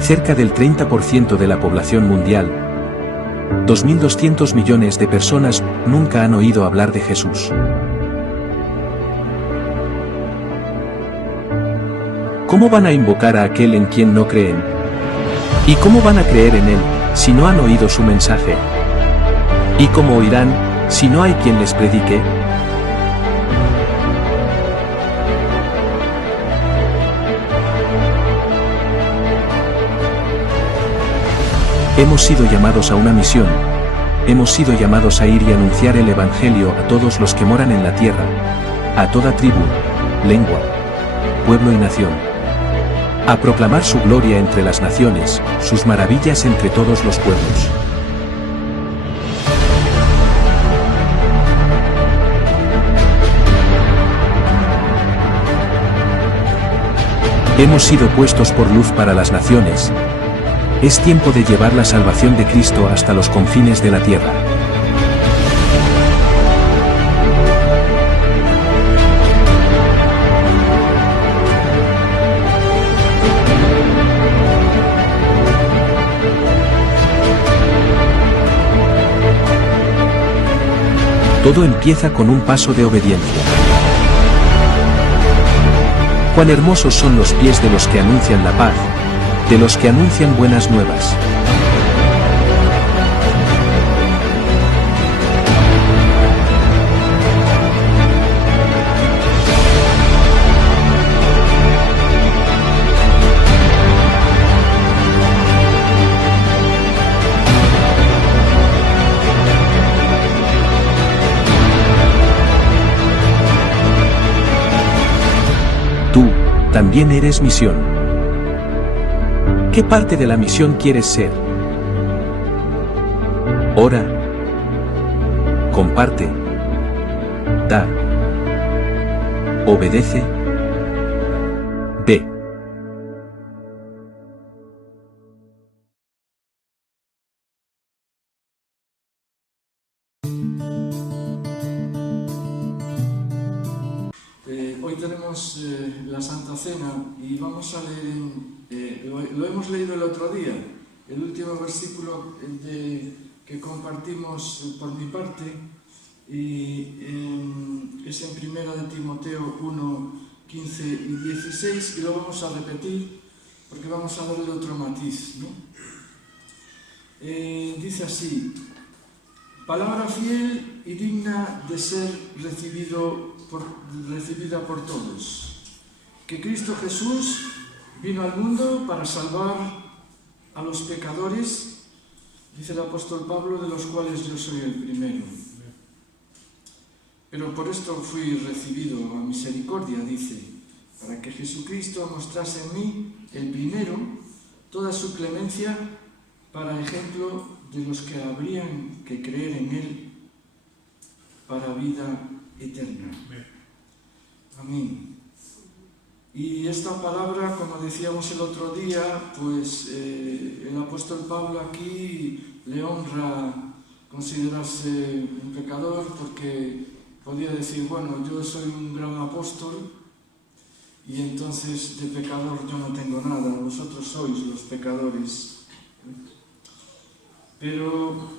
cerca del 30% de la población mundial, 2.200 millones de personas, nunca han oído hablar de Jesús. ¿Cómo van a invocar a aquel en quien no creen? ¿Y cómo van a creer en él, si no han oído su mensaje? ¿Y cómo oirán, si no hay quien les predique? Hemos sido llamados a una misión. Hemos sido llamados a ir y anunciar el Evangelio a todos los que moran en la tierra, a toda tribu, lengua, pueblo y nación. A proclamar su gloria entre las naciones, sus maravillas entre todos los pueblos. Hemos sido puestos por luz para las naciones. Es tiempo de llevar la salvación de Cristo hasta los confines de la tierra. Todo empieza con un paso de obediencia. Cuán hermosos son los pies de los que anuncian la paz, de los que anuncian buenas nuevas. Tú, también eres misión. ¿Qué parte de la misión quieres ser? Ora, comparte, da, obedece, ve. Hoy tenemos la Santa Cena y vamos a leer, lo hemos leído el otro día, el último versículo que compartimos por mi parte, y es en 1 de Timoteo 1, 15 y 16, y lo vamos a repetir porque vamos a darle otro matiz, ¿no? Dice así: palabra fiel y digna de ser recibida por todos, que Cristo Jesús vino al mundo para salvar a los pecadores, dice el apóstol Pablo, de los cuales yo soy el primero. Pero por esto fui recibido a misericordia, dice, para que Jesucristo mostrase en mí, el primero, toda su clemencia, para ejemplo de los que habrían que creer en él para vida eterna. Amén. Y esta palabra, como decíamos el otro día, pues el apóstol Pablo aquí le honra considerarse un pecador, porque podía decir, bueno, yo soy un gran apóstol y entonces de pecador yo no tengo nada, vosotros sois los pecadores. Pero,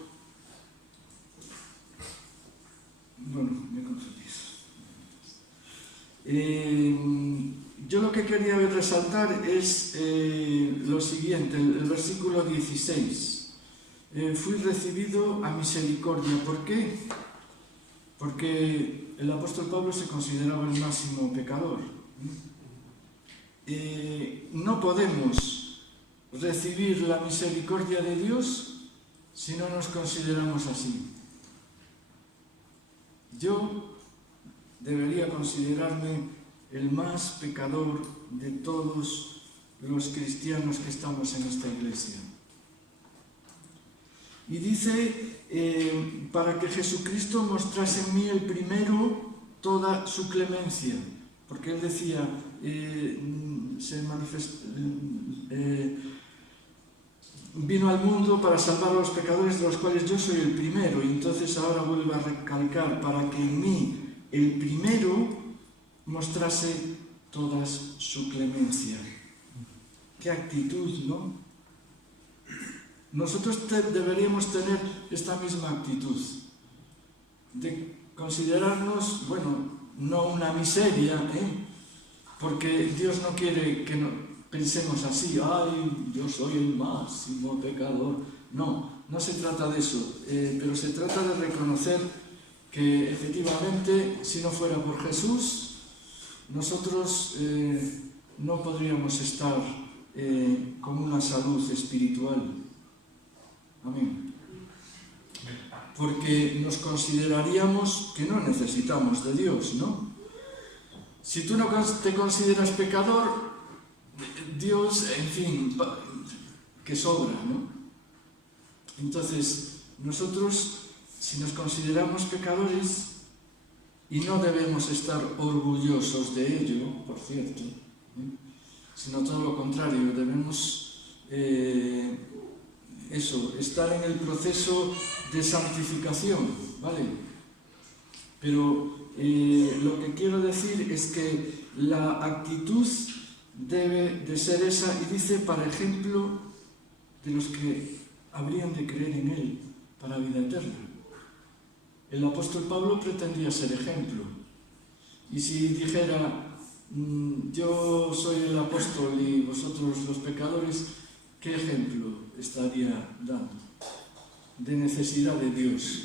bueno, me confundí. Yo lo que quería resaltar es lo siguiente, el versículo 16. Fui recibido a misericordia. ¿Por qué? Porque el apóstol Pablo se consideraba el máximo pecador. No podemos recibir la misericordia de Dios si no nos consideramos así. Yo debería considerarme el más pecador de todos los cristianos que estamos en esta iglesia. Y dice, para que Jesucristo mostrase en mí el primero toda su clemencia, porque él decía, vino al mundo para salvar a los pecadores, de los cuales yo soy el primero. Y entonces ahora vuelve a recalcar, para que en mí, el primero, mostrase toda su clemencia. Qué actitud, ¿no? nosotros deberíamos tener esta misma actitud, de considerarnos, bueno, no una miseria, porque Dios no quiere que pensemos así, ay, yo soy el máximo pecador. No, no se trata de eso, pero se trata de reconocer que efectivamente, si no fuera por Jesús, nosotros no podríamos estar con una salud espiritual. Amén. Porque nos consideraríamos que no necesitamos de Dios, ¿no? Si tú no te consideras pecador, Dios, en fin, que sobra, ¿no? Entonces, nosotros, si nos consideramos pecadores, y no debemos estar orgullosos de ello, por cierto, sino todo lo contrario, debemos estar en el proceso de santificación, ¿vale? Pero lo que quiero decir es que la actitud debe de ser esa, y dice, para ejemplo de los que habrían de creer en Él para vida eterna. El apóstol Pablo pretendía ser ejemplo, y si dijera, yo soy el apóstol y vosotros los pecadores, ¿qué ejemplo estaría dando? De necesidad de Dios.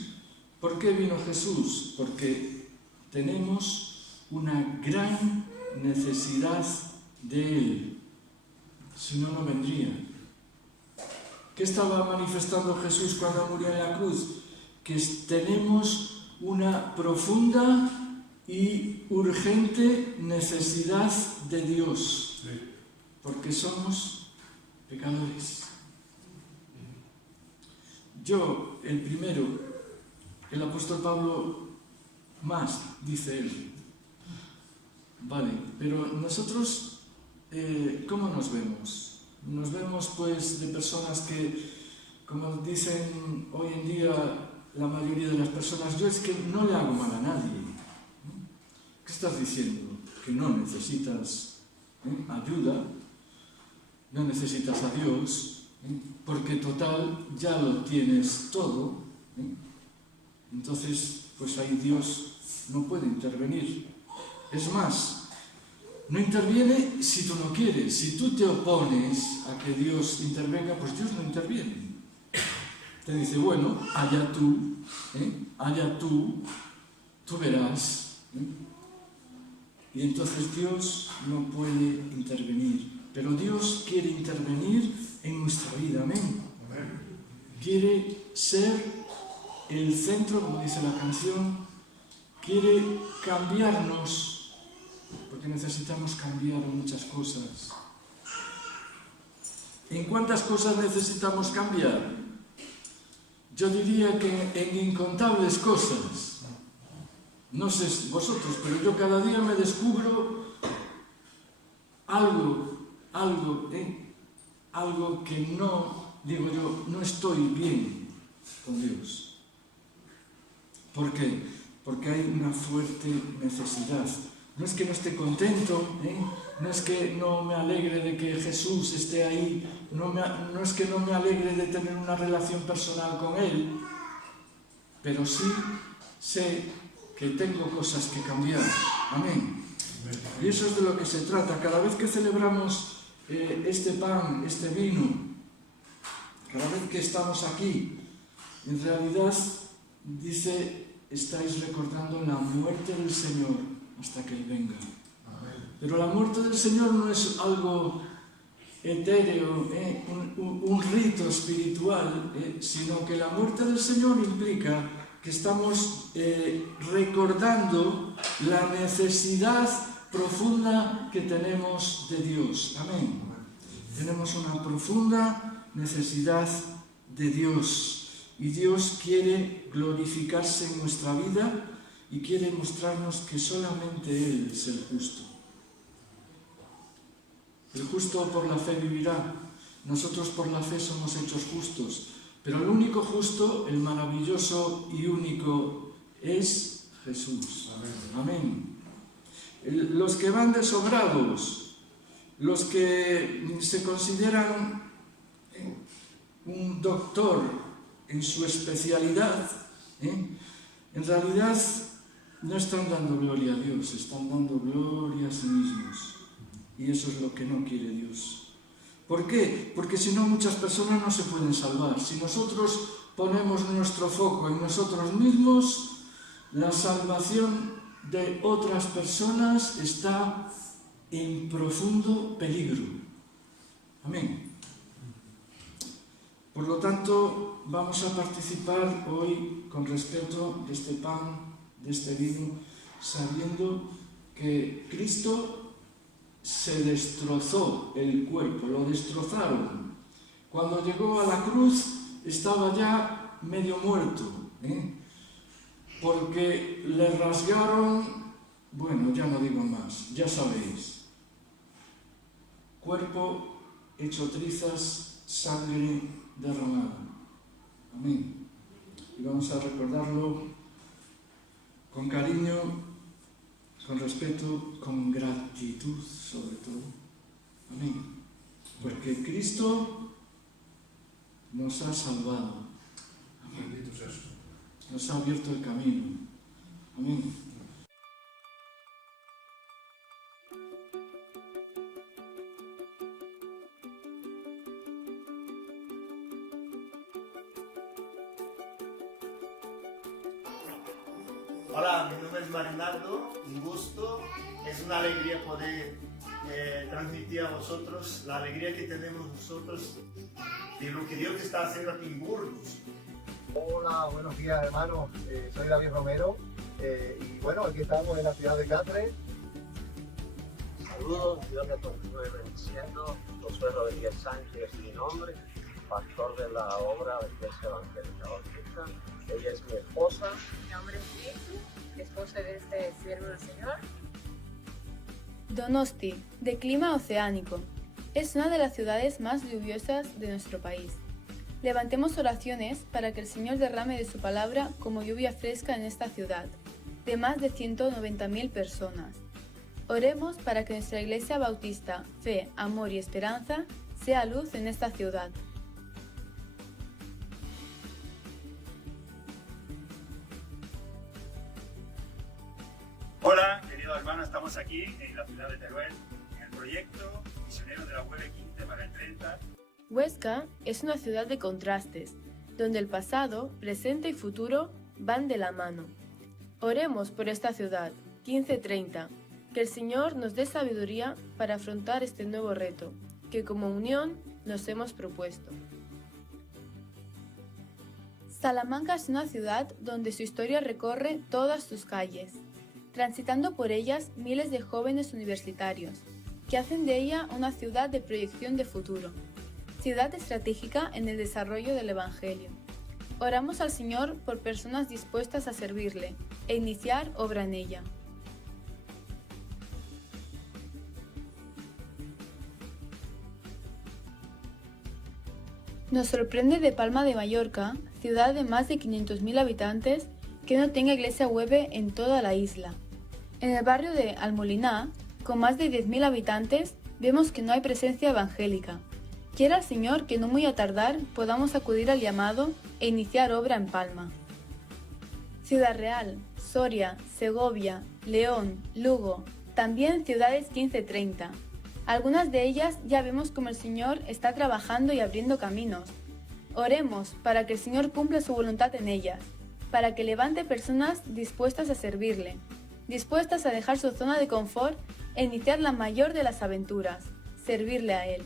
¿Por qué vino Jesús? Porque tenemos una gran necesidad de Él, si no, no vendría. ¿Qué estaba manifestando Jesús cuando murió en la cruz? Que tenemos una profunda y urgente necesidad de Dios, porque somos pecadores. Yo, el primero, el apóstol Pablo más, dice él. Vale, pero nosotros, ¿cómo nos vemos? Nos vemos pues de personas que, como dicen hoy en día la mayoría de las personas, yo es que no le hago mal a nadie. ¿Qué estás diciendo? Que no necesitas ayuda, no necesitas a Dios, porque total ya lo tienes todo. Entonces, pues ahí Dios no puede intervenir. Es más, no interviene si tú no quieres. Si tú te opones a que Dios intervenga, pues Dios no interviene. Te dice, bueno, allá tú verás. Y entonces Dios no puede intervenir. Pero Dios quiere intervenir en nuestra vida, amén. Quiere ser el centro, como dice la canción, quiere cambiarnos, porque necesitamos cambiar muchas cosas. ¿En cuántas cosas necesitamos cambiar? Yo diría que en incontables cosas. No sé vosotros, pero yo cada día me descubro algo que no, digo yo, no estoy bien con Dios. ¿Por qué? Porque hay una fuerte necesidad. No es que no esté contento, no es que no me alegre de que Jesús esté ahí, no es que no me alegre de tener una relación personal con Él, pero sí sé que tengo cosas que cambiar. Amén. Y eso es de lo que se trata. Cada vez que celebramos este pan, este vino, cada vez que estamos aquí, en realidad dice, estáis recordando la muerte del Señor hasta que Él venga. Pero la muerte del Señor no es algo etéreo, un rito espiritual, sino que la muerte del Señor implica que estamos recordando la necesidad profunda que tenemos de Dios. Amén. Tenemos una profunda necesidad de Dios. Y Dios quiere glorificarse en nuestra vida y quiere mostrarnos que solamente Él es el justo. El justo por la fe vivirá. Nosotros por la fe somos hechos justos. Pero el único justo, el maravilloso y único, es Jesús. Amén. Los que van de sobrados, los que se consideran un doctor en su especialidad, en realidad no están dando gloria a Dios, están dando gloria a sí mismos. Y eso es lo que no quiere Dios. ¿Por qué? Porque si no, muchas personas no se pueden salvar. Si nosotros ponemos nuestro foco en nosotros mismos, la salvación de otras personas está en profundo peligro. Amén. Por lo tanto, vamos a participar hoy con respeto de este pan, de este vino, sabiendo que Cristo se destrozó el cuerpo, lo destrozaron. Cuando llegó a la cruz estaba ya medio muerto, porque le rasgaron, bueno, ya no digo más, ya sabéis. Cuerpo hecho trizas, sangre derramada. Amén. Y vamos a recordarlo con cariño, con respeto, con gratitud sobre todo. Amén. Porque Cristo nos ha salvado. Amén. Nos ha abierto el camino. Amén. Hola, mi nombre es Marinaldo, un gusto, es una alegría poder transmitir a vosotros la alegría que tenemos nosotros de lo que Dios está haciendo aquí en Burgos. Hola, buenos días hermanos, soy David Romero y bueno, aquí estamos en la ciudad de Cáceres. Saludos, Dios me continúe bendiciendo. Josué Rodríguez Sánchez es mi nombre, pastor de la obra de Iglesia Evangélica Bautista. Ella es mi esposa. Mi nombre es Jesús, esposa de este siervo del Señor. Donosti, de clima oceánico, es una de las ciudades más lluviosas de nuestro país. Levantemos oraciones para que el Señor derrame de su palabra como lluvia fresca en esta ciudad, de más de 190.000 personas. Oremos para que nuestra Iglesia Bautista, Fe, Amor y Esperanza sea luz en esta ciudad. Hola, queridos hermanos, estamos aquí en la ciudad de Teruel, en el proyecto Misionero de la UE 15 para el 30. Huesca es una ciudad de contrastes, donde el pasado, presente y futuro van de la mano. Oremos por esta ciudad, 1530, que el Señor nos dé sabiduría para afrontar este nuevo reto, que como unión nos hemos propuesto. Salamanca es una ciudad donde su historia recorre todas sus calles, transitando por ellas miles de jóvenes universitarios, que hacen de ella una ciudad de proyección de futuro, ciudad estratégica en el desarrollo del Evangelio. Oramos al Señor por personas dispuestas a servirle e iniciar obra en ella. Nos sorprende de Palma de Mallorca, ciudad de más de 500.000 habitantes, que no tenga iglesia web en toda la isla. En el barrio de Almoliná, con más de 10.000 habitantes, vemos que no hay presencia evangélica. Quiera el Señor que no muy a tardar podamos acudir al llamado e iniciar obra en Palma. Ciudad Real, Soria, Segovia, León, Lugo, también ciudades 1530. Algunas de ellas ya vemos como el Señor está trabajando y abriendo caminos. Oremos para que el Señor cumpla su voluntad en ellas, para que levante personas dispuestas a servirle, dispuestas a dejar su zona de confort e iniciar la mayor de las aventuras, servirle a Él.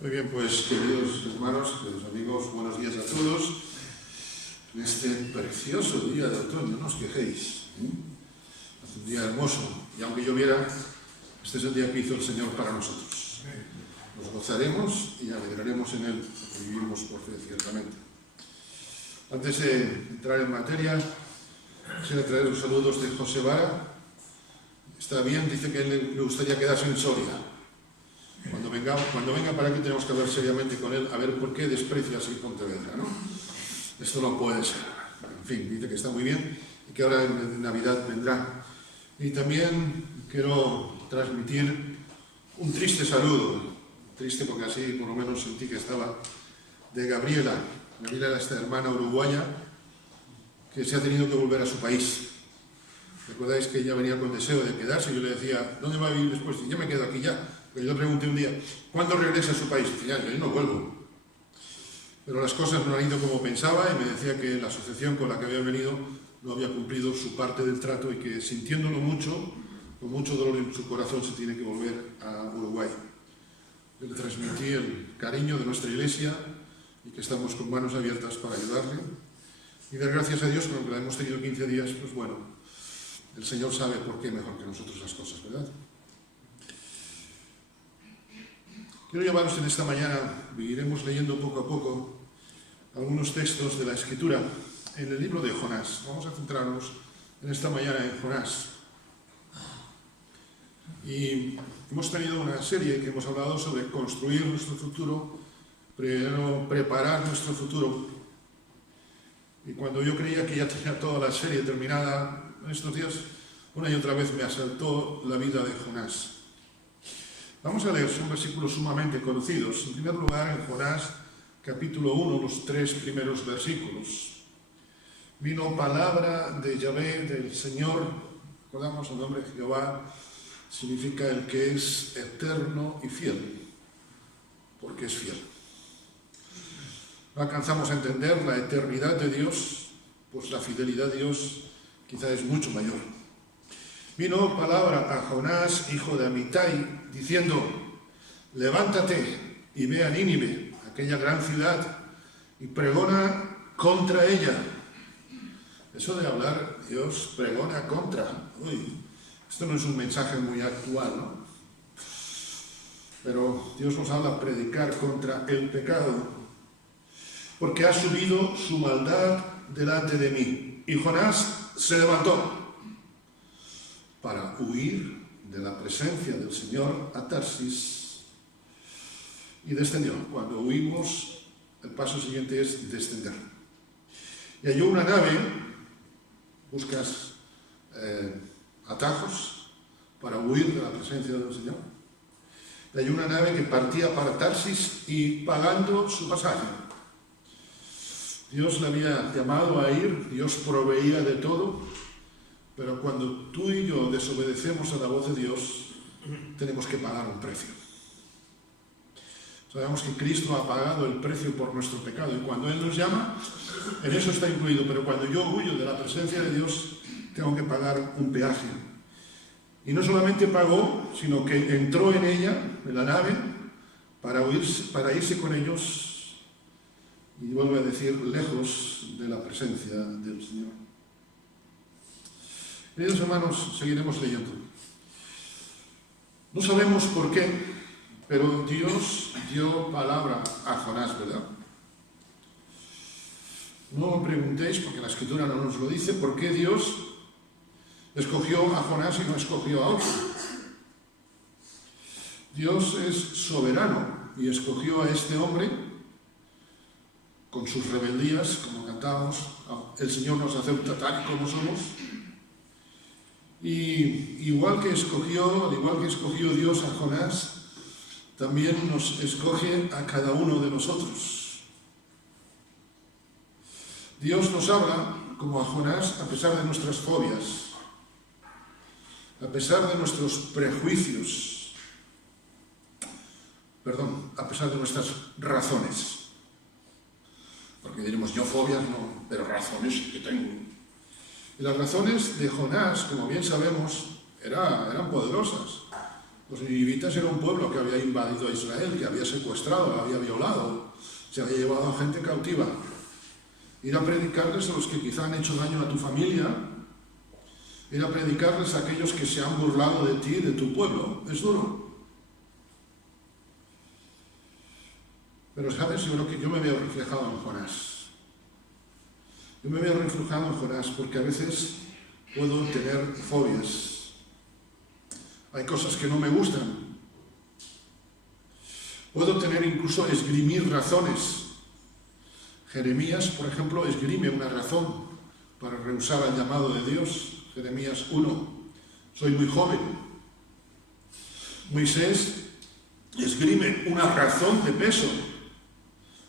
Muy bien, pues queridos hermanos, queridos amigos, buenos días a todos. En este precioso día de otoño, no os quejéis, hace un día hermoso, y aunque lloviera, este es el día que hizo el Señor para nosotros. Nos gozaremos y alegraremos en Él, porque vivimos por fe, ciertamente. Antes de entrar en materia, quisiera traer los saludos de José Vara. Está bien, dice que le gustaría quedarse en Soria. Cuando venga para aquí tenemos que hablar seriamente con él, a ver por qué desprecia así Pontevedra, ¿no? Esto no puede ser. En fin, dice que está muy bien y que ahora en Navidad vendrá. Y también quiero transmitir un triste saludo, triste porque así por lo menos sentí que estaba, de Gabriela. Gabriela era esta hermana uruguaya que se ha tenido que volver a su país. ¿Recordáis que ella venía con deseo de quedarse? Yo le decía, ¿dónde va a vivir después? Y yo me quedo aquí ya. Pero yo le pregunté un día, ¿cuándo regresa a su país? Y decía, yo no vuelvo. Pero las cosas no han ido como pensaba y me decía que la asociación con la que había venido no había cumplido su parte del trato y que sintiéndolo mucho, con mucho dolor en su corazón, se tiene que volver a Uruguay. Yo le transmití el cariño de nuestra iglesia y que estamos con manos abiertas para ayudarle. Y dar gracias a Dios, porque la hemos tenido 15 días, pues bueno, el Señor sabe por qué mejor que nosotros las cosas, ¿verdad? Quiero llevaros en esta mañana, iremos leyendo poco a poco algunos textos de la Escritura en el libro de Jonás. Vamos a centrarnos en esta mañana en Jonás. Y hemos tenido una serie que hemos hablado sobre construir nuestro futuro, preparar nuestro futuro. Y cuando yo creía que ya tenía toda la serie terminada, en estos días, una y otra vez me asaltó la vida de Jonás. Vamos a leer, son versículos sumamente conocidos. En primer lugar, en Jonás, capítulo 1, los 3 primeros versículos. Vino palabra de Yahvé, del Señor, recordamos el nombre de Jehová, significa el que es eterno y fiel, porque es fiel. No alcanzamos a entender la eternidad de Dios, pues la fidelidad de Dios quizá es mucho mayor. Vino palabra a Jonás, hijo de Amitai, diciendo, levántate y ve a Nínive, aquella gran ciudad, y pregona contra ella. Eso de hablar, Dios pregona contra. Uy, esto no es un mensaje muy actual, ¿no? Pero Dios nos habla predicar contra el pecado, porque ha subido su maldad delante de mí. Y Jonás se levantó para huir de la presencia del Señor a Tarsis y descendió. Cuando huimos, el paso siguiente es descender. Y halló una nave, buscas atajos para huir de la presencia del Señor. Y halló una nave que partía para Tarsis y pagando su pasaje. Dios le había llamado a ir, Dios proveía de todo, pero cuando tú y yo desobedecemos a la voz de Dios, tenemos que pagar un precio. Sabemos que Cristo ha pagado el precio por nuestro pecado y cuando Él nos llama, en eso está incluido, pero cuando yo huyo de la presencia de Dios, tengo que pagar un peaje. Y no solamente pagó, sino que entró en ella, en la nave, para irse con ellos, y vuelve a decir, lejos de la presencia del Señor. Queridos hermanos, seguiremos leyendo. No sabemos por qué, pero Dios dio palabra a Jonás, ¿verdad? No me preguntéis, porque la Escritura no nos lo dice, por qué Dios escogió a Jonás y no escogió a otro. Dios es soberano y escogió a este hombre con sus rebeldías, como cantábamos, el Señor nos acepta tal y como somos. Y al igual que escogió Dios a Jonás, también nos escoge a cada uno de nosotros. Dios nos habla, como a Jonás, a pesar de nuestras fobias, a pesar de nuestros prejuicios, a pesar de nuestras razones. Porque diremos, yo fobias no, pero razones sí que tengo. Y las razones de Jonás, como bien sabemos, eran poderosas. Los ninivitas era un pueblo que había invadido a Israel, que había secuestrado, había violado, se había llevado a gente cautiva. Ir a predicarles a los que quizá han hecho daño a tu familia, ir a predicarles a aquellos que se han burlado de ti, de tu pueblo, es duro. Pero sabes, yo creo que yo me veo reflejado en Jonás. Yo me veo reflejado en Jonás porque a veces puedo tener fobias. Hay cosas que no me gustan. Puedo tener incluso esgrimir razones. Jeremías, por ejemplo, esgrime una razón para rehusar al llamado de Dios. Jeremías 1, soy muy joven. Moisés esgrime una razón de peso.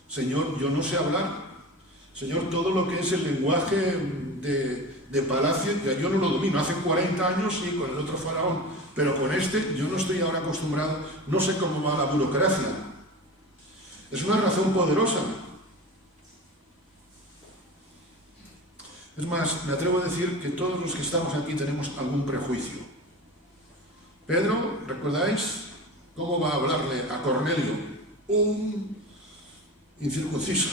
Señor, yo no sé hablar. Señor, todo lo que es el lenguaje de palacio, yo no lo domino. Hace 40 años sí, con el otro faraón, pero con este yo no estoy ahora acostumbrado, no sé cómo va la burocracia. Es una razón poderosa. Es más, me atrevo a decir que todos los que estamos aquí tenemos algún prejuicio. Pedro, ¿recordáis cómo va a hablarle a Cornelio? Un incircunciso.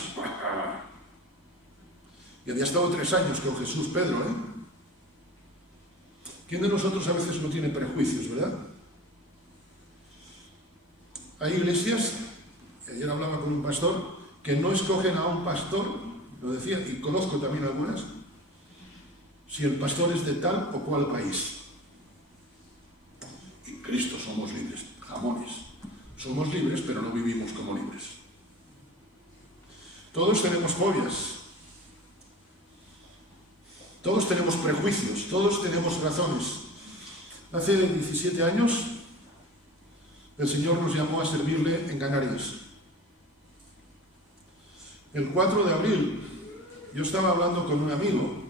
Y había estado 3 años con Jesús, Pedro, ¿eh? ¿Quién de nosotros a veces no tiene prejuicios, verdad? Hay iglesias, ayer hablaba con un pastor, que no escogen a un pastor, lo decía, y conozco también algunas, si el pastor es de tal o cual país. En Cristo somos libres, jamones. Somos libres, pero no vivimos como libres. Todos tenemos fobias. Todos tenemos prejuicios, todos tenemos razones. Hace 17 años el Señor nos llamó a servirle en Canarias. El 4 de abril yo estaba hablando con un amigo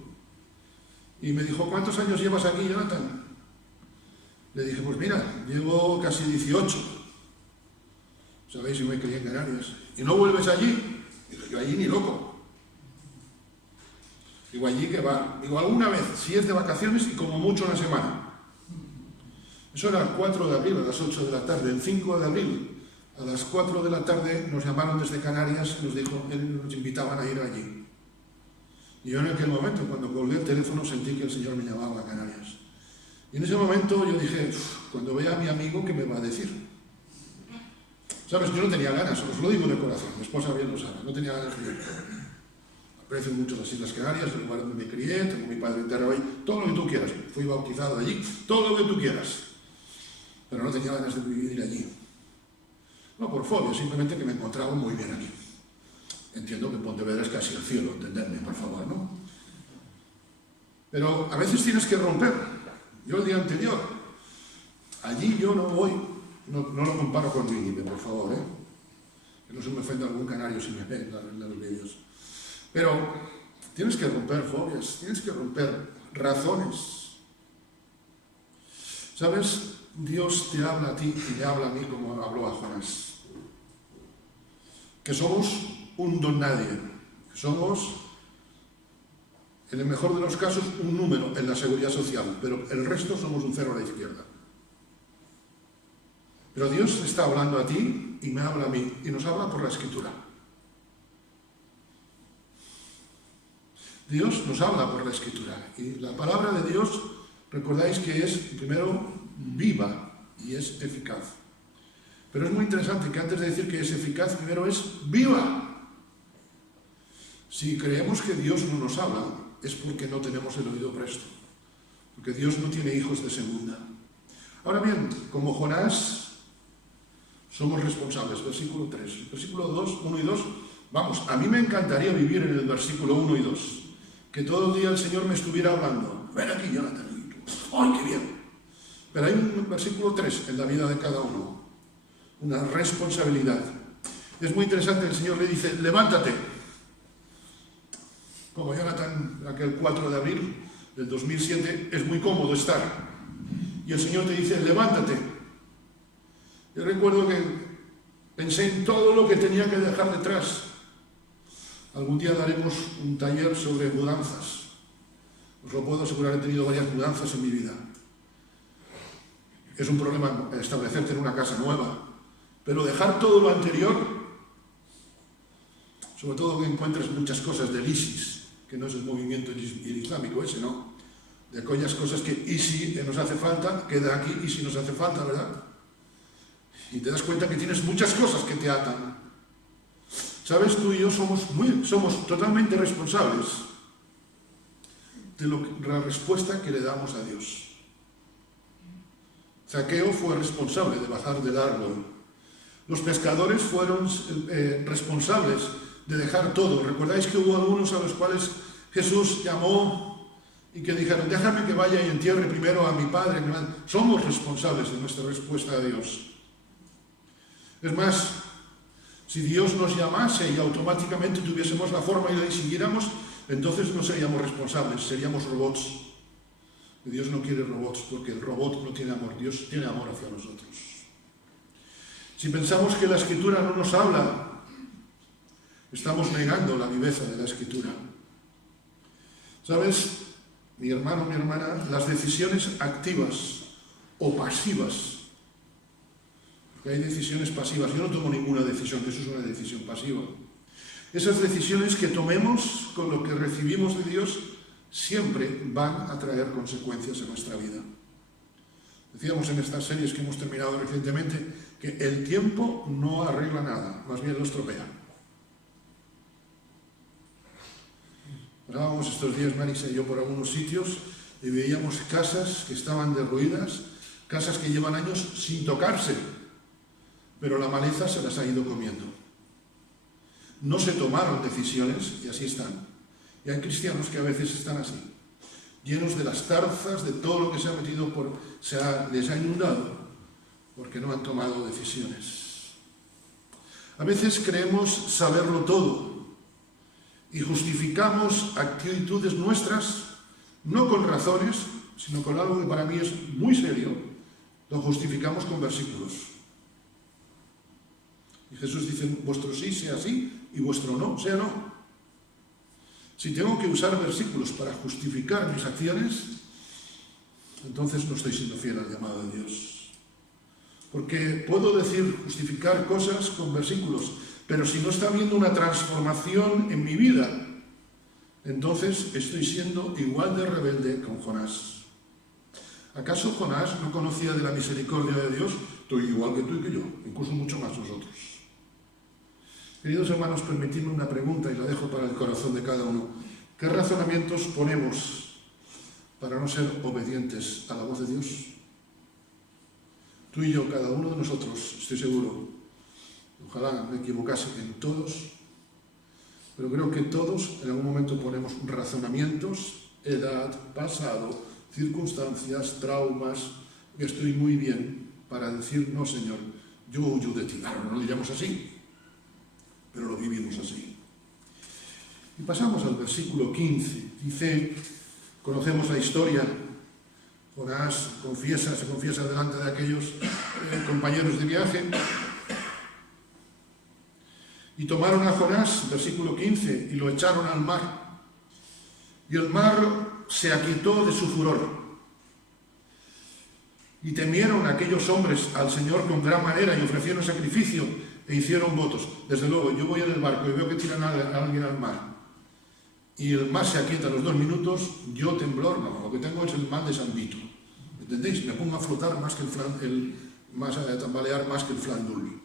y me dijo, ¿cuántos años llevas aquí, Jonathan? Le dije, pues mira, llevo casi 18. ¿Sabéis? Yo me crié en Canarias. ¿Y no vuelves allí? Digo, yo allí ni loco. Digo, allí que va. Digo, alguna vez, si es de vacaciones y como mucho una semana. Eso era el 4 de abril a las 8 de la tarde. El 5 de abril a las 4 de la tarde nos llamaron desde Canarias y nos invitaban a ir allí. Y yo en aquel momento, cuando colgué el teléfono, sentí que el Señor me llamaba a Canarias. Y en ese momento yo dije, cuando vea a mi amigo, ¿qué me va a decir? ¿Sabes? Yo no tenía ganas, os lo digo de corazón, mi esposa bien lo sabe, no tenía ganas de ir. Aprecio mucho las Islas Canarias, el lugar donde me crié, tengo mi padre enterrado ahí, todo lo que tú quieras. Fui bautizado allí, todo lo que tú quieras. Pero no tenía ganas de vivir allí. No por fobia, simplemente que me encontraba muy bien aquí. Entiendo que Pontevedra es casi el cielo, entenderme, por favor, ¿no? Pero a veces tienes que romper. Yo el día anterior, allí yo no voy, no lo comparo con Nínive, por favor, ¿eh? Que no se me ofenda algún canario si me ve en los vídeos. Pero tienes que romper fobias, tienes que romper razones. ¿Sabes? Dios te habla a ti y le habla a mí como habló a Jonás. Que somos un don nadie, que somos, en el mejor de los casos, un número en la seguridad social, pero el resto somos un cero a la izquierda. Pero Dios está hablando a ti y me habla a mí, y nos habla por la Escritura. Dios nos habla por la Escritura, y la palabra de Dios, recordáis que es, primero, viva y es eficaz. Pero es muy interesante que antes de decir que es eficaz, primero es viva. Si creemos que Dios no nos habla, es porque no tenemos el oído presto, porque Dios no tiene hijos de segunda. Ahora bien, como Jonás, somos responsables. Versículo 3. Versículo 2, 1 y 2. Vamos, a mí me encantaría vivir en el versículo 1 y 2. Que todo el día el Señor me estuviera hablando. Ven aquí, Jonathan. ¡Ay, qué bien! Pero hay un versículo 3 en la vida de cada uno. Una responsabilidad. Es muy interesante, el Señor le dice, levántate. Como Jonathan, aquel 4 de abril del 2007, es muy cómodo estar. Y el Señor te dice, levántate. Yo recuerdo que pensé en todo lo que tenía que dejar detrás. Algún día daremos un taller sobre mudanzas. Os lo puedo asegurar, he tenido varias mudanzas en mi vida. Es un problema establecerte en una casa nueva, pero dejar todo lo anterior, sobre todo que encuentres muchas cosas del ISIS, que no es el movimiento islámico ese, ¿no? De aquellas cosas que y si nos hace falta, queda aquí y si nos hace falta, ¿verdad? Y te das cuenta que tienes muchas cosas que te atan. ¿Sabes? Tú y yo somos totalmente responsables de la respuesta que le damos a Dios. Zaqueo fue responsable de bajar del árbol. Los pescadores fueron responsables de dejar todo. ¿Recordáis que hubo algunos a los cuales Jesús llamó y que dijeron, déjame que vaya y entierre primero a mi padre, a mi madre? Somos responsables de nuestra respuesta a Dios. Es más, si Dios nos llamase y automáticamente tuviésemos la forma y le siguiéramos, entonces no seríamos responsables, seríamos robots. Y Dios no quiere robots, porque el robot no tiene amor, Dios tiene amor hacia nosotros. Si pensamos que la Escritura no nos habla, estamos negando la viveza de la Escritura. ¿Sabes, mi hermano, mi hermana? Las decisiones activas o pasivas, porque hay decisiones pasivas, yo no tomo ninguna decisión, que eso es una decisión pasiva. Esas decisiones que tomemos con lo que recibimos de Dios siempre van a traer consecuencias en nuestra vida. Decíamos en estas series que hemos terminado recientemente que el tiempo no arregla nada, más bien lo estropea. Hablábamos estos días, Marisa y yo, por algunos sitios y veíamos casas que estaban derruidas, casas que llevan años sin tocarse, pero la maleza se las ha ido comiendo. No se tomaron decisiones y así están. Y hay cristianos que a veces están así, llenos de las tarzas, de todo lo que se ha metido, les ha inundado, porque no han tomado decisiones. A veces creemos saberlo todo y justificamos actitudes nuestras, no con razones, sino con algo que para mí es muy serio. Lo justificamos con versículos. Y Jesús dice, vuestro sí sea sí y vuestro no sea no. Si tengo que usar versículos para justificar mis acciones, entonces no estoy siendo fiel al llamado de Dios. Porque puedo justificar cosas con versículos, pero si no está habiendo una transformación en mi vida, entonces estoy siendo igual de rebelde con Jonás. ¿Acaso Jonás no conocía de la misericordia de Dios? Estoy igual que tú y que yo, incluso mucho más nosotros. Queridos hermanos, permitidme una pregunta y la dejo para el corazón de cada uno. ¿Qué razonamientos ponemos para no ser obedientes a la voz de Dios? Tú y yo, cada uno de nosotros, estoy seguro, ojalá me equivocase en todos, pero creo que todos en algún momento ponemos razonamientos, edad, pasado, circunstancias, traumas, que estoy muy bien para decir, no Señor, yo huyo de ti. Claro, no lo llamamos así, pero lo vivimos así. Y pasamos al versículo 15. Dice, conocemos la historia, Jonás se confiesa delante de aquellos compañeros de viaje, y tomaron a Jonás, versículo 15, y lo echaron al mar. Y el mar se aquietó de su furor. Y temieron aquellos hombres al Señor con gran manera y ofrecieron sacrificio e hicieron votos. Desde luego, yo voy en el barco y veo que tiran a alguien al mar y el mar se aquieta a los 2 minutos, yo temblor, no, lo que tengo es el mal de San Vito. ¿Entendéis? Me pongo a flotar más que a tambalear más que el flandul.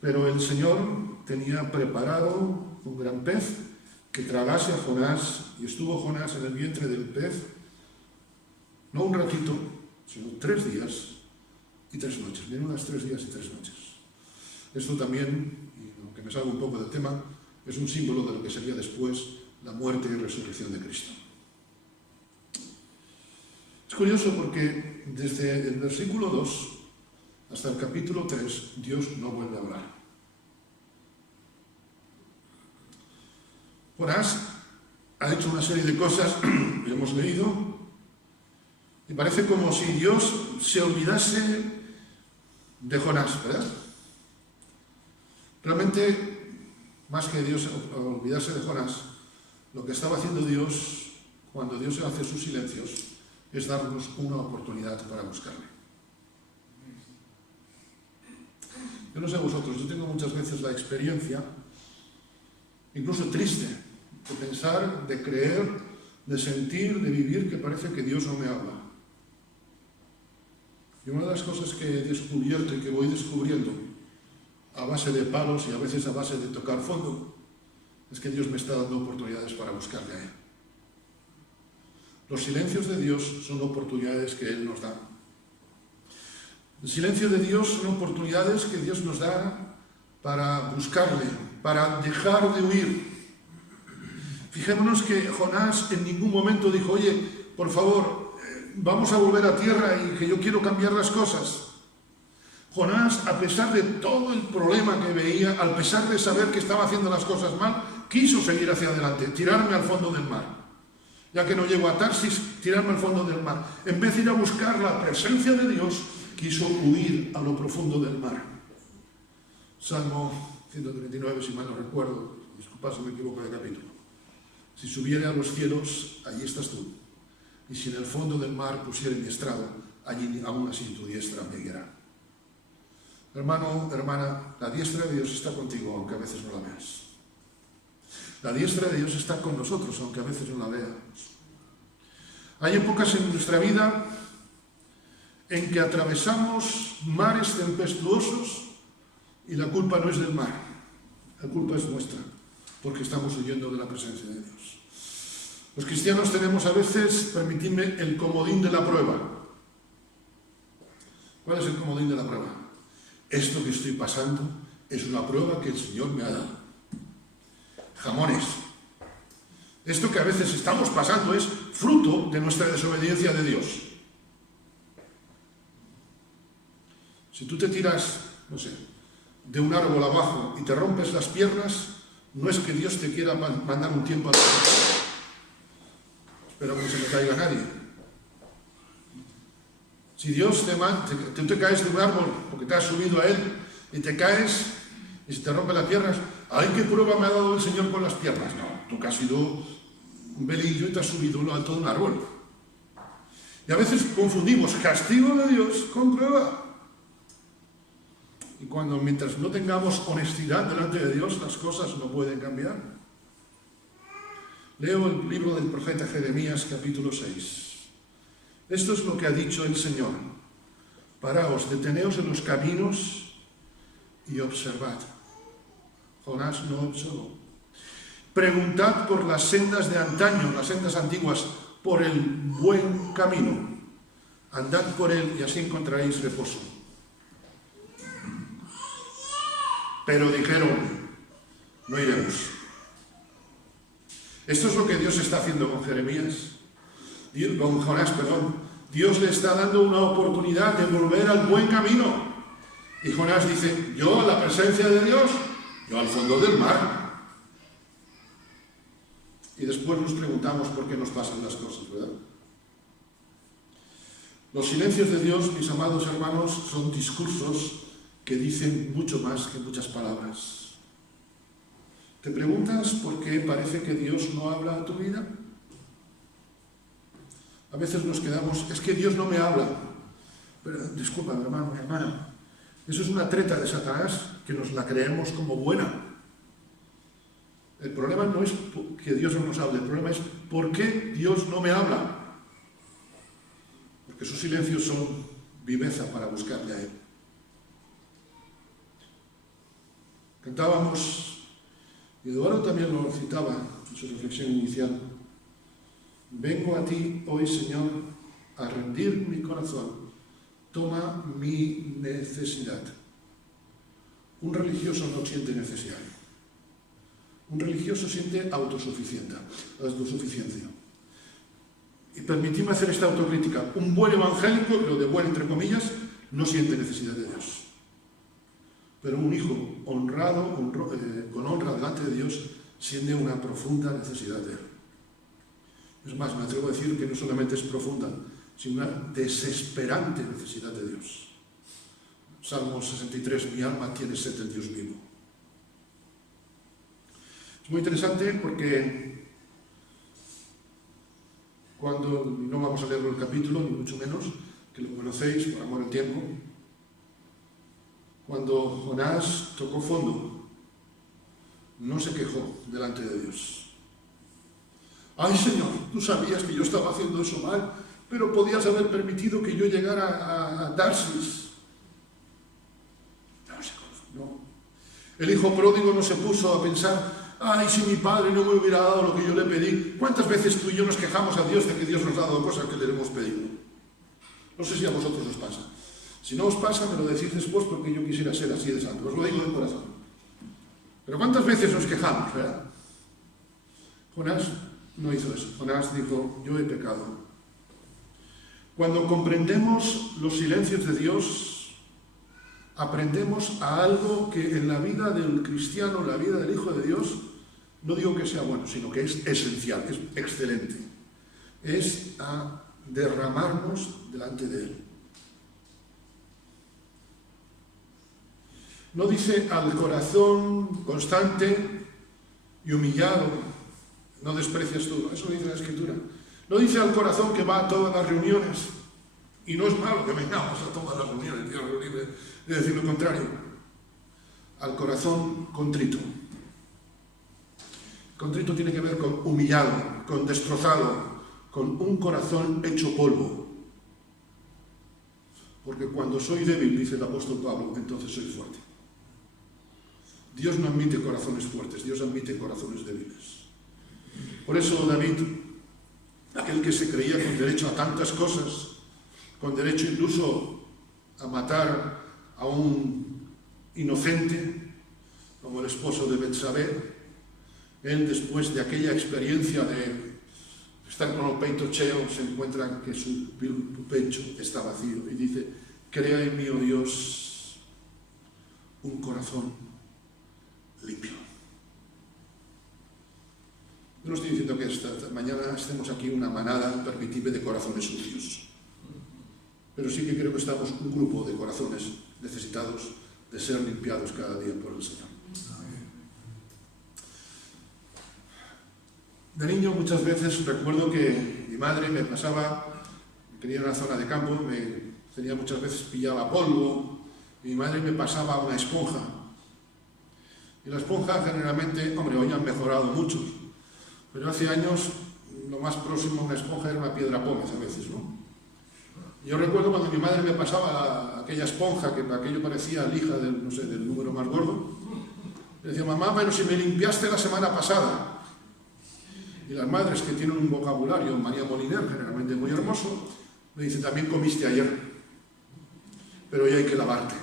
Pero el Señor tenía preparado un gran pez que tragase a Jonás, y estuvo Jonás en el vientre del pez, no un ratito, sino 3 días y 3 noches, menudas 3 días y 3 noches. Esto también, y aunque me salga un poco del tema, es un símbolo de lo que sería después la muerte y resurrección de Cristo. Es curioso porque desde el versículo 2 hasta el capítulo 3, Dios no vuelve a hablar. Jonás ha hecho una serie de cosas que hemos leído, y parece como si Dios se olvidase de Jonás, ¿verdad? Realmente, más que Dios olvidarse de Jonás, lo que estaba haciendo Dios, cuando Dios hace sus silencios, es darnos una oportunidad para buscarle. Yo no sé vosotros, yo tengo muchas veces la experiencia, incluso triste, de pensar, de creer, de sentir, de vivir, que parece que Dios no me habla. Y una de las cosas que he descubierto y que voy descubriendo a base de palos y a veces a base de tocar fondo, es que Dios me está dando oportunidades para buscarle a Él. Los silencios de Dios son oportunidades que Él nos da. El silencio de Dios son oportunidades que Dios nos da para buscarle, para dejar de huir. Fijémonos que Jonás en ningún momento dijo, oye, por favor, vamos a volver a tierra y que yo quiero cambiar las cosas. Jonás, a pesar de todo el problema que veía, a pesar de saber que estaba haciendo las cosas mal, quiso seguir hacia adelante, tirarme al fondo del mar. Ya que no llego a Tarsis, tirarme al fondo del mar. En vez de ir a buscar la presencia de Dios, quiso huir a lo profundo del mar. Salmo 139, si mal no recuerdo, disculpad si me equivoco de capítulo. Si subiere a los cielos, allí estás tú. Y si en el fondo del mar pusiere mi estrado, allí aún así tu diestra me guiará. Hermano, hermana, la diestra de Dios está contigo, aunque a veces no la veas. La diestra de Dios está con nosotros, aunque a veces no la veamos. Hay épocas en nuestra vida en que atravesamos mares tempestuosos y la culpa no es del mar, la culpa es nuestra, porque estamos huyendo de la presencia de Dios. Los cristianos tenemos a veces, permitidme, el comodín de la prueba. ¿Cuál es el comodín de la prueba? Esto que estoy pasando es una prueba que el Señor me ha dado. Jamones. Esto que a veces estamos pasando es fruto de nuestra desobediencia de Dios. Si tú te tiras, no sé, de un árbol abajo y te rompes las piernas, no es que Dios te quiera mandar un tiempo a la vida. Espero que no se me caiga nadie. Si Dios tú te caes de un árbol porque te has subido a él y te caes y se te rompen las piernas, ¡ay, qué prueba me ha dado el Señor con las piernas! No, tú que has sido un velillo y te has subido a lo alto de un árbol. Y a veces confundimos castigo de Dios con prueba. Y mientras no tengamos honestidad delante de Dios, las cosas no pueden cambiar. Leo el libro del profeta Jeremías, capítulo 6. Esto es lo que ha dicho el Señor. Paraos, deteneos en los caminos y observad. Jonás no observó. Preguntad por las sendas de antaño, las sendas antiguas, por el buen camino. Andad por él y así encontraréis reposo. Pero dijeron, no iremos. Esto es lo que Dios está haciendo con con Jonás. Dios le está dando una oportunidad de volver al buen camino. Y Jonás dice, yo a la presencia de Dios, yo al fondo del mar. Y después nos preguntamos por qué nos pasan las cosas, ¿verdad? Los silencios de Dios, mis amados hermanos, son discursos que dicen mucho más que muchas palabras. ¿Te preguntas por qué parece que Dios no habla a tu vida? A veces nos quedamos, es que Dios no me habla. Pero disculpa, hermano, mi hermana, eso es una treta de Satanás que nos la creemos como buena. El problema no es que Dios no nos hable, el problema es ¿por qué Dios no me habla? Porque sus silencios son viveza para buscarle a Él. Cantábamos, y Eduardo también lo citaba en su reflexión inicial, vengo a ti hoy, Señor, a rendir mi corazón, toma mi necesidad. Un religioso no siente necesidad. Un religioso siente autosuficiencia. Y permitidme hacer esta autocrítica. Un buen evangélico, lo de buen entre comillas, no siente necesidad de Dios. Pero un hijo honrado, con honra delante de Dios, siente una profunda necesidad de Él. Es más, me atrevo a decir que no solamente es profunda, sino una desesperante necesidad de Dios. Salmo 63, mi alma tiene sed del Dios vivo. Es muy interesante porque cuando, no vamos a leer el capítulo, ni mucho menos, que lo conocéis por amor al tiempo, cuando Jonás tocó fondo, no se quejó delante de Dios. ¡Ay, Señor! Tú sabías que yo estaba haciendo eso mal, pero podías haber permitido que yo llegara a Tarsis. No. El hijo pródigo no se puso a pensar, ¡ay, si mi padre no me hubiera dado lo que yo le pedí! ¿Cuántas veces tú y yo nos quejamos a Dios de que Dios nos ha dado cosas que le hemos pedido? No sé si a vosotros os pasa. Si no os pasa, me lo decís después porque yo quisiera ser así de santo. Os lo digo de corazón. Pero ¿cuántas veces nos quejamos, verdad? Jonás no hizo eso. Jonás dijo, yo he pecado. Cuando comprendemos los silencios de Dios, aprendemos a algo que en la vida del cristiano, en la vida del Hijo de Dios, no digo que sea bueno, sino que es esencial, es excelente. Es a derramarnos delante de Él. No dice al corazón constante y humillado, no desprecias tú, eso lo dice la Escritura. No dice al corazón que va a todas las reuniones, y no es malo que vengamos a todas las reuniones, Dios lo libre de decir lo contrario. Al corazón contrito. Contrito tiene que ver con humillado, con destrozado, con un corazón hecho polvo. Porque cuando soy débil, dice el apóstol Pablo, entonces soy fuerte. Dios no admite corazones fuertes, Dios admite corazones débiles. Por eso David, aquel que se creía con derecho a tantas cosas, con derecho incluso a matar a un inocente, como el esposo de Betsabé, él después de aquella experiencia de estar con el peito cheo, se encuentra que su pecho está vacío y dice, crea en mí, oh Dios, un corazón limpio. No estoy diciendo que esta mañana estemos aquí una manada permitible de corazones sucios, pero sí que creo que estamos un grupo de corazones necesitados de ser limpiados cada día por el Señor. De niño muchas veces recuerdo que mi madre me pasaba, tenía una zona de campo, tenía muchas veces pillaba polvo, y mi madre me pasaba una esponja. Y la esponja generalmente, hombre, hoy han mejorado mucho, pero hace años lo más próximo a una esponja era una piedra pómez a veces, ¿no? Yo recuerdo cuando mi madre me pasaba aquella esponja, que aquello parecía lija del, no sé, del número más gordo, le decía, mamá, pero si me limpiaste la semana pasada. Y las madres que tienen un vocabulario, María Moliner, generalmente muy hermoso, me dicen, también comiste ayer, pero hoy hay que lavarte.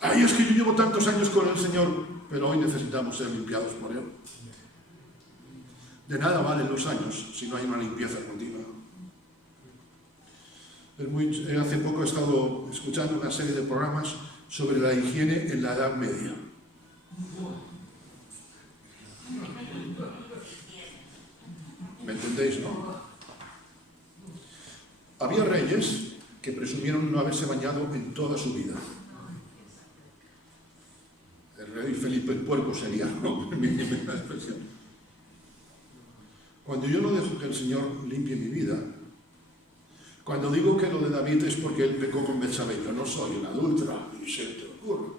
Ay, es que yo llevo tantos años con el Señor, pero hoy necesitamos ser limpiados por Él. De nada valen los años si no hay una limpieza continua. Hace poco he estado escuchando una serie de programas sobre la higiene en la Edad Media. ¿Me entendéis, no? Había reyes que presumieron no haberse bañado en toda su vida. El rey Felipe el Puerco sería, ¿no? La expresión. Cuando yo no dejo que el Señor limpie mi vida, cuando digo que lo de David es porque él pecó con Betsabé, yo no soy un adúltera, ni se te ocurre,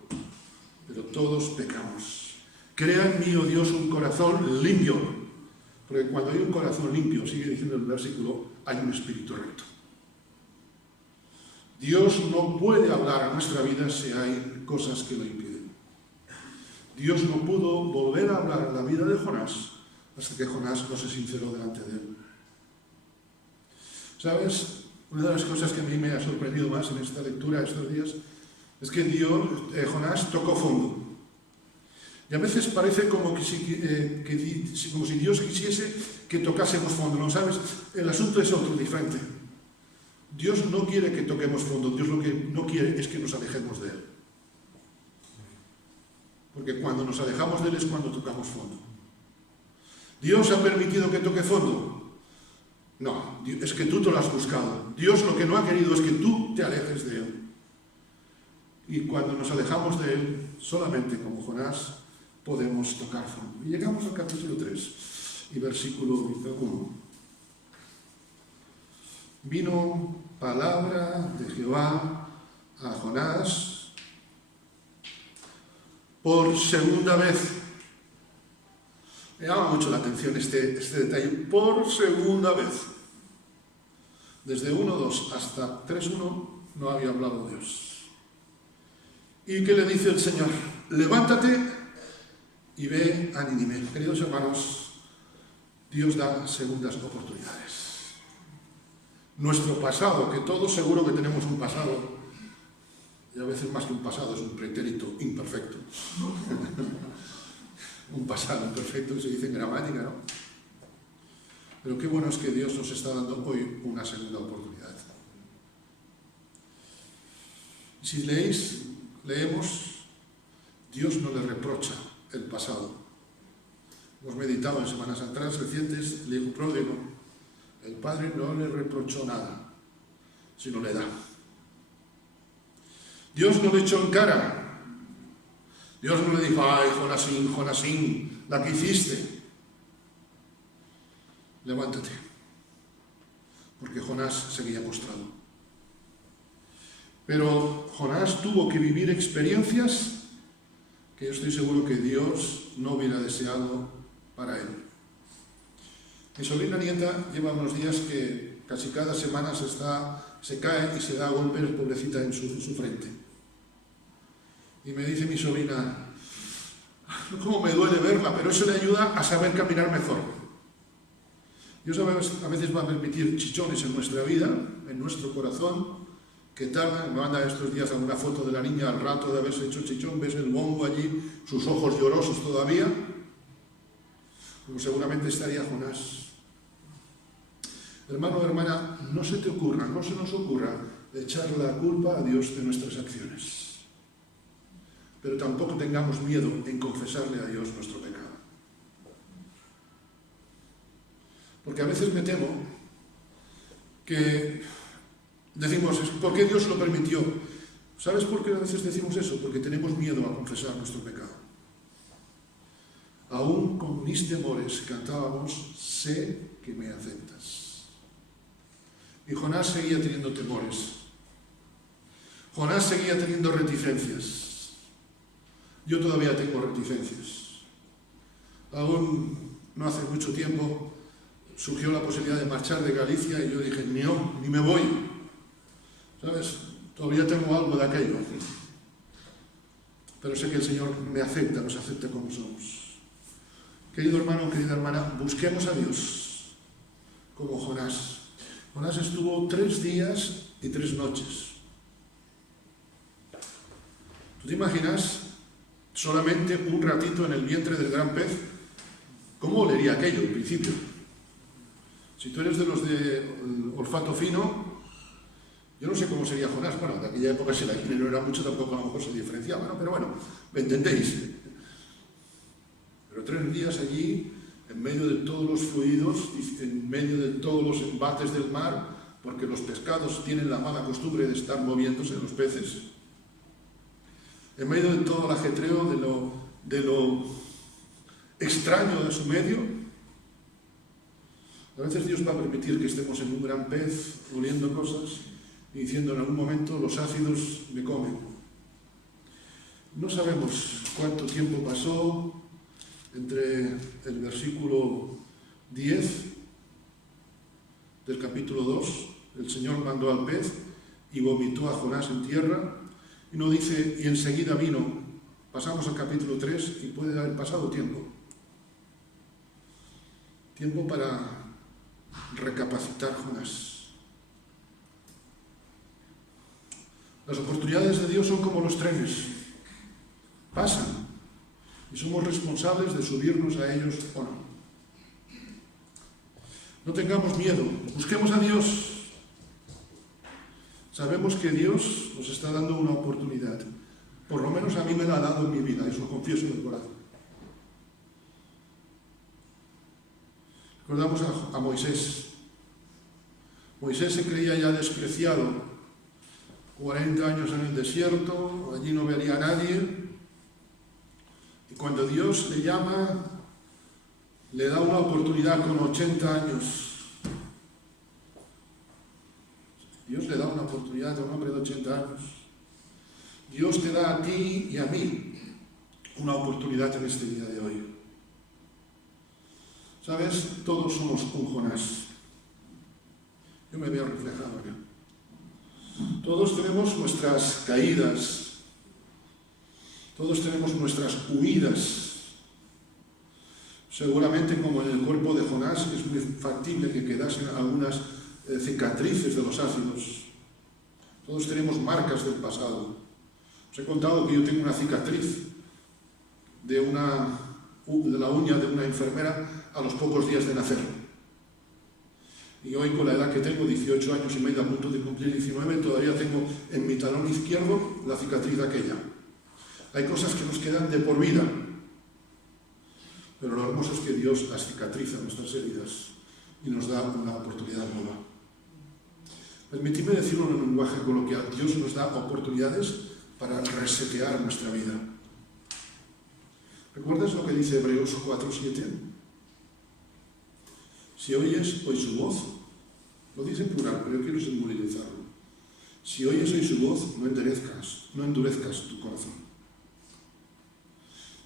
pero todos pecamos. Crea en mí, oh Dios, un corazón limpio. Porque cuando hay un corazón limpio, sigue diciendo el versículo, hay un espíritu recto. Dios no puede hablar a nuestra vida si hay cosas que lo impiden. Dios no pudo volver a hablar en la vida de Jonás hasta que Jonás no se sinceró delante de él. ¿Sabes? Una de las cosas que a mí me ha sorprendido más en esta lectura estos días es que Jonás tocó fondo. Y a veces parece como si Dios quisiese que tocásemos fondo, ¿no sabes? El asunto es otro, diferente. Dios no quiere que toquemos fondo, Dios lo que no quiere es que nos alejemos de Él. Porque cuando nos alejamos de Él es cuando tocamos fondo. ¿Dios ha permitido que toque fondo? No, es que tú te lo has buscado. Dios lo que no ha querido es que tú te alejes de Él. Y cuando nos alejamos de Él, solamente como Jonás, podemos tocar fondo. Y llegamos al capítulo 3 y versículo 1. Vino palabra de Jehová a Jonás por segunda vez. Me llama mucho la atención este detalle. Por segunda vez. Desde 1.2 hasta 3.1 no había hablado Dios. ¿Y qué le dice el Señor? Levántate y ve a Nínive. Queridos hermanos, Dios da segundas oportunidades. Nuestro pasado, que todos seguro que tenemos un pasado, y a veces más que un pasado es un pretérito imperfecto. Un pasado imperfecto que se dice en gramática, ¿no? Pero qué bueno es que Dios nos está dando hoy una segunda oportunidad. Si leemos, Dios no le reprocha el pasado. Hemos meditado en semanas atrás recientes, el hijo pródigo. El padre no le reprochó nada, sino le da. Dios no le echó en cara. Dios no le dijo, ay, Jonasín, Jonasín, la que hiciste. Levántate. Porque Jonás seguía postrado. Pero Jonás tuvo que vivir experiencias que yo estoy seguro que Dios no hubiera deseado para él. Mi sobrina nieta lleva unos días que casi cada semana se cae y se da golpes, pobrecita, en su frente. Y me dice mi sobrina, cómo me duele verla, pero eso le ayuda a saber caminar mejor. Dios a veces va a permitir chichones en nuestra vida, en nuestro corazón, que tardan. Me manda estos días alguna foto de la niña al rato de haberse hecho chichón, ves el bombo allí, sus ojos llorosos todavía, como seguramente estaría Jonás. Hermano o hermana, no se te ocurra, no se nos ocurra echar la culpa a Dios de nuestras acciones. Pero tampoco tengamos miedo en confesarle a Dios nuestro pecado. Porque a veces me temo que decimos, ¿por qué Dios lo permitió? ¿Sabes por qué a veces decimos eso? Porque tenemos miedo a confesar nuestro pecado. Aún con mis temores cantábamos, sé que me aceptas. Y Jonás seguía teniendo temores. Jonás seguía teniendo reticencias. Yo todavía tengo reticencias. Aún no hace mucho tiempo surgió la posibilidad de marchar de Galicia y yo dije, no, ni me voy. ¿Sabes? Todavía tengo algo de aquello. Pero sé que el Señor me acepta, nos acepta como somos. Querido hermano, querida hermana, busquemos a Dios como Jonás. Jonás estuvo 3 días y 3 noches. ¿Tú te imaginas solamente un ratito en el vientre del gran pez? ¿Cómo olería aquello al principio? Si tú eres de los de olfato fino, yo no sé cómo sería Jonás. Bueno, de aquella época si la higiene no era mucho, tampoco a lo mejor se diferenciaba, ¿no? Pero bueno, ¿me entendéis? Pero 3 días allí, en medio de todos los fluidos, en medio de todos los embates del mar, porque los pescados tienen la mala costumbre de estar moviéndose, los peces. En medio de todo el ajetreo, de lo extraño de su medio, a veces Dios va a permitir que estemos en un gran pez, oliendo cosas, y diciendo en algún momento, los ácidos me comen. No sabemos cuánto tiempo pasó entre el versículo 10 del capítulo 2, el Señor mandó al pez y vomitó a Jonás en tierra, y no dice, y enseguida vino. Pasamos al capítulo 3 y puede haber pasado tiempo. Tiempo para recapacitar Jonás. Las oportunidades de Dios son como los trenes. Pasan. Y somos responsables de subirnos a ellos o no. No tengamos miedo. Busquemos a Dios. Sabemos que Dios nos está dando una oportunidad. Por lo menos a mí me la ha dado en mi vida. Eso lo confieso de corazón. Recordamos a Moisés. Moisés se creía ya despreciado. 40 años en el desierto, allí no vería a nadie. Y cuando Dios le llama, le da una oportunidad con 80 años. Dios le da una oportunidad a un hombre de 80 años. Dios te da a ti y a mí una oportunidad en este día de hoy. ¿Sabes? Todos somos un Jonás. Yo me veo reflejado acá. Todos tenemos nuestras caídas. Todos tenemos nuestras huidas. Seguramente, como en el cuerpo de Jonás, es muy factible que quedasen algunas cicatrices de los ácidos. Todos tenemos marcas del pasado. Os he contado que yo tengo una cicatriz de la uña de una enfermera a los pocos días de nacer. Y hoy, con la edad que tengo, 18 años y medio, a punto de cumplir 19, todavía tengo en mi talón izquierdo la cicatriz de aquella. Hay cosas que nos quedan de por vida, pero lo hermoso es que Dios las cicatriza nuestras heridas y nos da una oportunidad nueva. Permitidme decirlo en un lenguaje coloquial: Dios nos da oportunidades para resetear nuestra vida. ¿Recuerdas lo que dice Hebreos 4:7? Si oyes hoy su voz, lo dice en plural, pero yo quiero singularizarlo. Si oyes hoy su voz, no endurezcas tu corazón.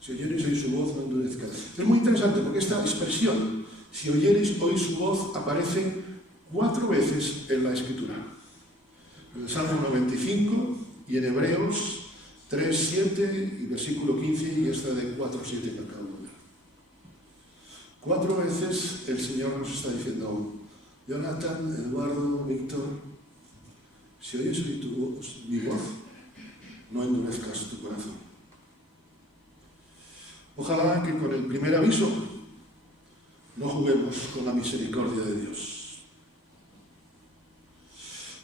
Si oyeres hoy su voz, no endurezcas. Es muy interesante porque esta expresión, si oyeres hoy su voz, aparece 4 veces en la Escritura. En el Salmo 95 y en Hebreos 3:7 y versículo 15 y esta de 4:7 que acabo de ver. 4 veces el Señor nos está diciendo: Jonathan, Eduardo, Víctor, si oyes hoy mi voz, no endurezcas tu corazón. Ojalá que con el primer aviso no juguemos con la misericordia de Dios.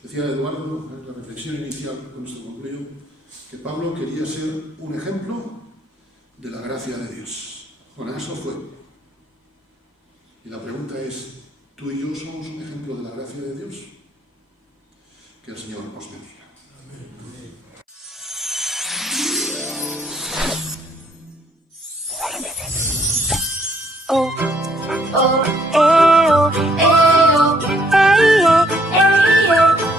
Decía Eduardo en la reflexión inicial con nuestro concluyo que Pablo quería ser un ejemplo de la gracia de Dios. Jonás lo fue. Y la pregunta es: ¿tú y yo somos un ejemplo de la gracia de Dios? Que el Señor os bendiga. Amén. Oh, oh, oh, oh,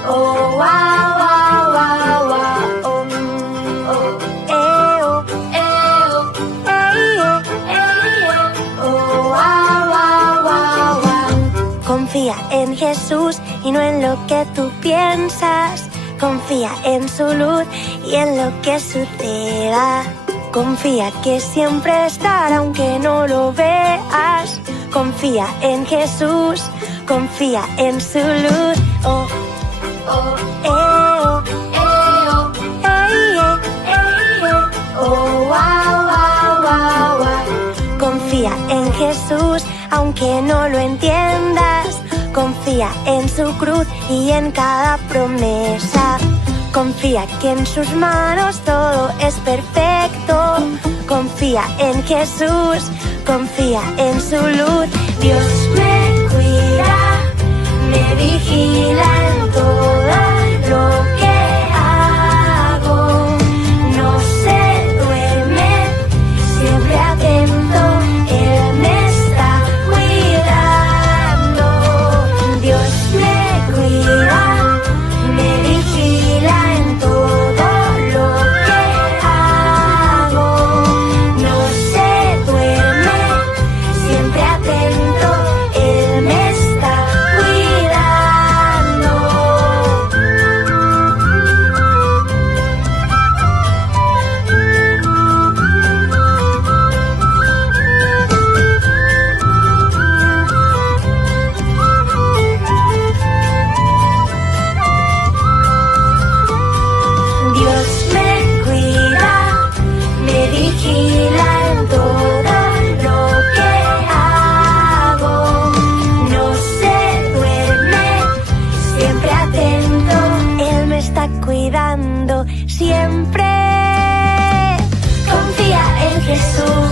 oh, wow, wow, wow, wow, oh, wow, wow, wow, wow. Confía en Jesús y no en lo que tú piensas. Confía en su luz y en lo que suceda. Confía que siempre estará aunque no lo veas. Confía en Jesús, confía en su luz. Oh, oh, oh, oh, oh, wow, wow, wow, wow. Confía en Jesús aunque no lo entiendas. Confía en su cruz y en cada promesa. Confía que en sus manos todo es perfecto. Confía en Jesús, confía en su luz. Dios me cuida, me vigila en todo lo que hago. No se duerme, siempre atento, Él me está cuidando. Dios me cuida, me vigila en todo lo que hago. No se duerme, siempre atento, Él me está cuidando. Dios me cuida, me vigila en todo lo que hago. No se duerme, siempre atento, Él me está cuidando siempre. Confía en Jesús.